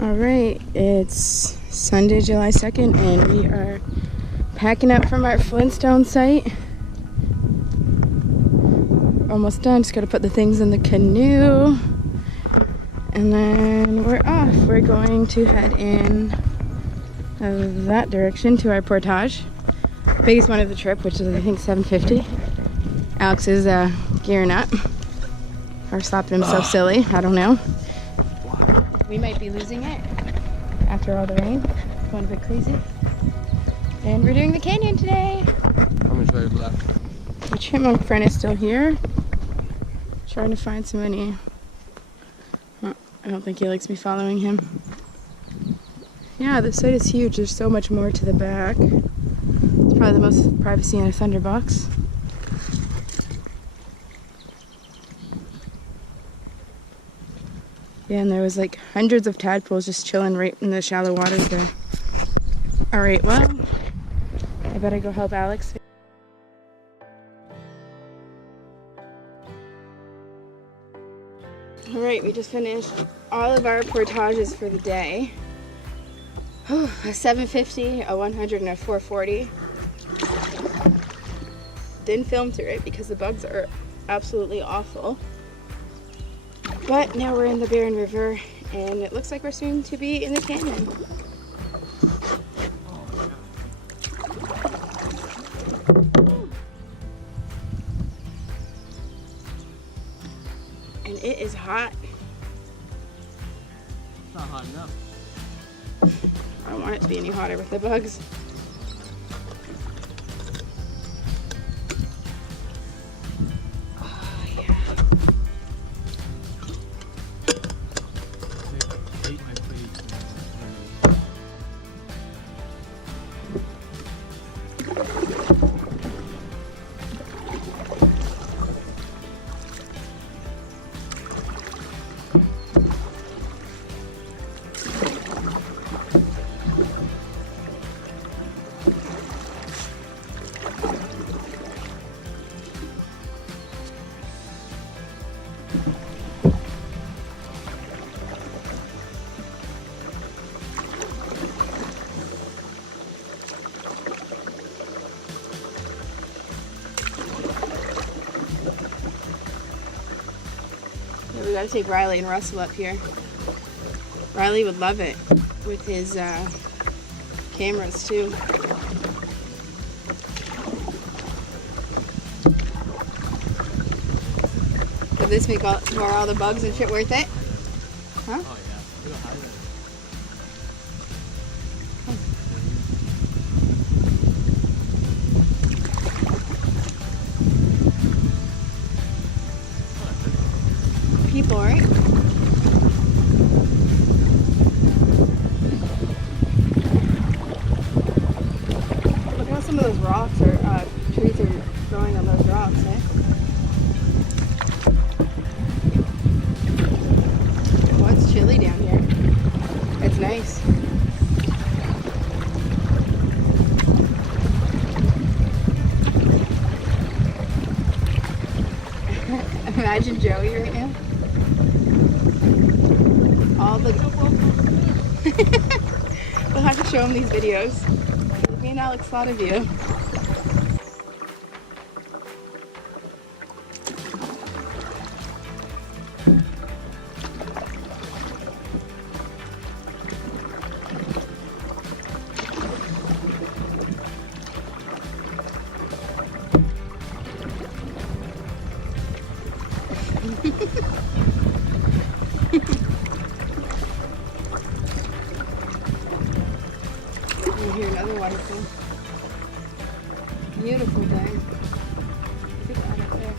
All right, it's Sunday, July 2nd, and we are packing up from our Flintstone site. Almost done, just gotta put the things in the canoe. And then we're off. We're going to head in that direction to our portage. Biggest one of the trip, which is I think $7.50. Alex is gearing up. Or slapping himself silly, I don't know. We might be losing it after all the rain. It's going a bit crazy. And we're doing the canyon today. How much is left? The chipmunk friend is still here. Trying to find so many. Oh, I don't think he likes me following him. Yeah, this site is huge. There's so much more to the back. It's probably the most privacy in a thunderbox. Yeah, and there was like hundreds of tadpoles just chilling right in the shallow waters there. All right, well, I better go help Alex. All right, we just finished all of our portages for the day. A $7.50, a $100, and a $4.40. Didn't film through it because the bugs are absolutely awful. But now we're in the Barron River, and it looks like we're soon to be in the canyon. And it is hot. It's not hot enough. I don't want it to be any hotter with the bugs. We gotta take Riley and Russell up here. Riley would love it with his cameras too. Did this make all the bugs and shit worth it? Huh? Oh yeah, we don't hide it. People, right? Look how some of those rocks or trees are growing on those rocks, eh? Well, it's chilly down here. It's nice. Imagine Joey right now. All the we'll have to show him these videos. Me and Alex thought of you. You hear another waterfall. Beautiful day. Look at that up there.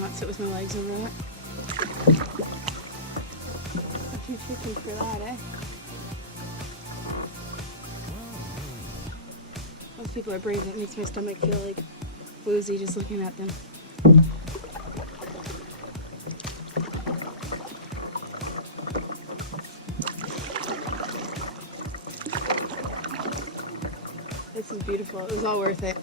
not sit with my legs over that. I'm too tricky for that, eh? Those people are brave. It makes my stomach feel like woozy just looking at them. This is beautiful. It was all worth it.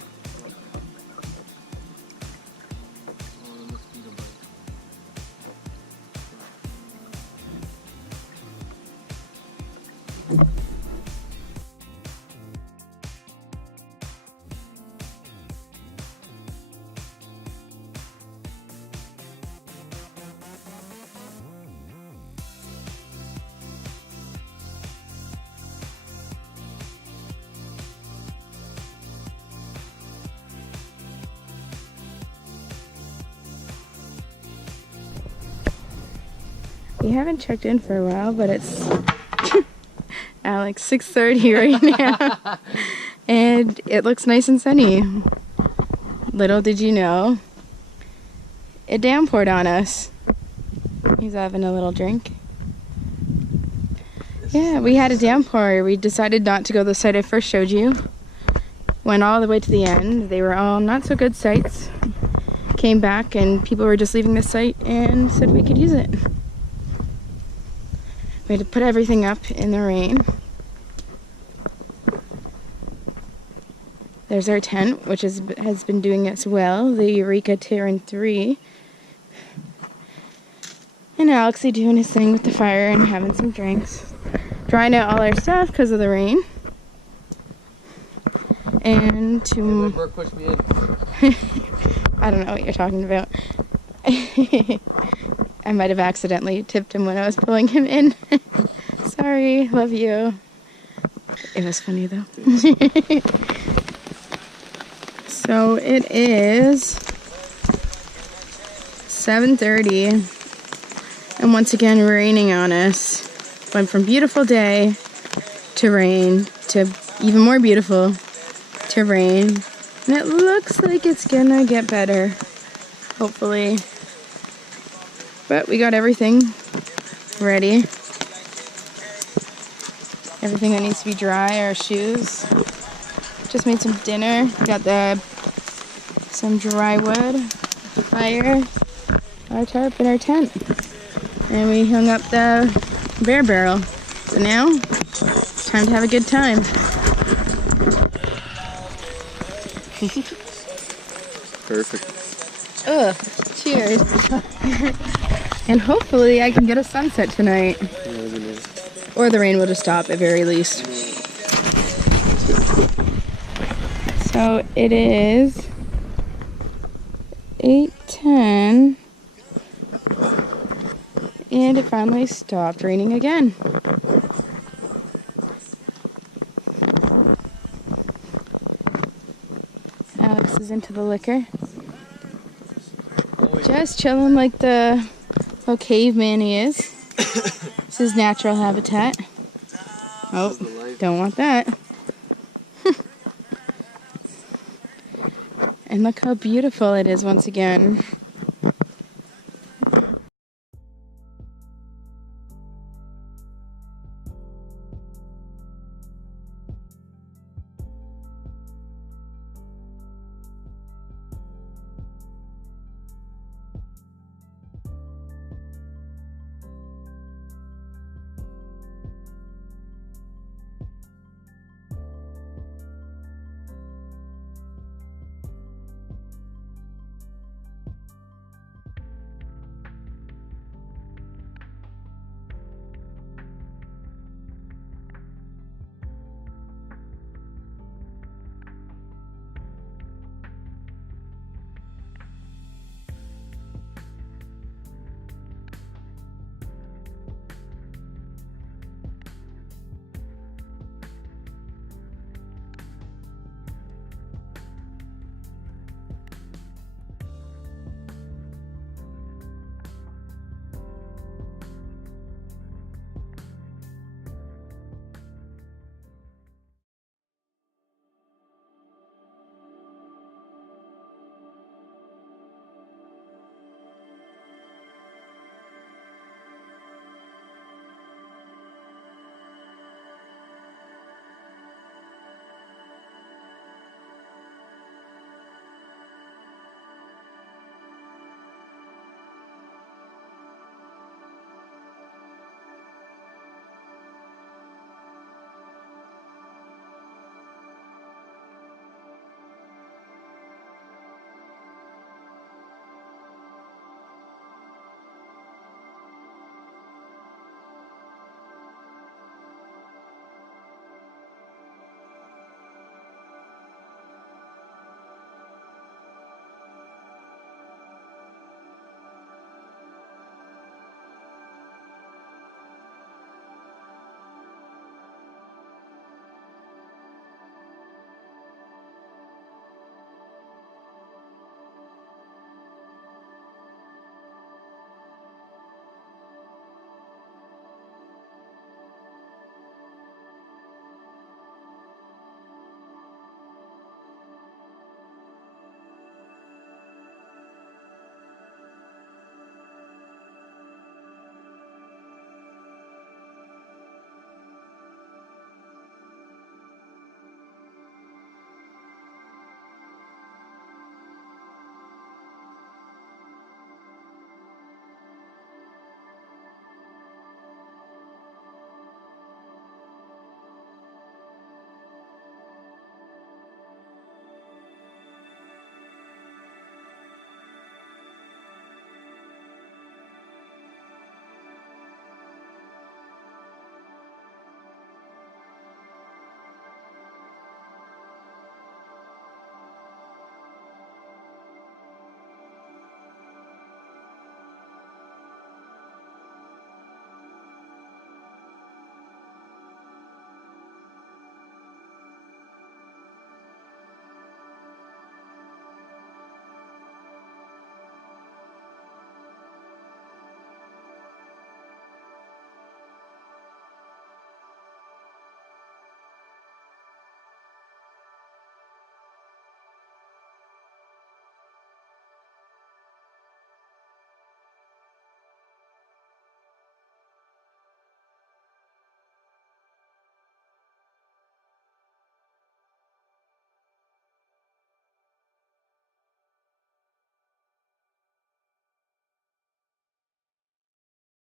We haven't checked in for a while, but it's Alex, 6:30 right now. And it looks nice and sunny. Little did you know, it downpoured on us. He's having a little drink. Yeah, we had a downpour. We decided not to go the site I first showed you. Went all the way to the end. They were all not so good sites. Came back and people were just leaving the site and said we could use it. We had to put everything up in the rain. There's our tent, which has been doing its well, the Eureka Terran 3. And Alexie doing his thing with the fire and having some drinks. Drying out all our stuff because of the rain. And to... Yeah, Burke pushed me in. I don't know what you're talking about. I might have accidentally tipped him when I was pulling him in. Sorry, love you. It was funny though. So it is 7:30 and once again raining on us. Went from beautiful day to rain to even more beautiful to rain. And it looks like it's gonna get better, hopefully. But we got everything ready. Everything that needs to be dry, our shoes. Just made some dinner. Got some dry wood, fire, our tarp, and our tent. And we hung up the bear barrel. So now, time to have a good time. Perfect. Ugh, cheers. And hopefully I can get a sunset tonight. Or the rain will just stop at very least. So it is 8:10 and it finally stopped raining again. Alex is into the liquor. Just chilling like the little caveman he is. This is natural habitat. Oh, don't want that. And look how beautiful it is once again.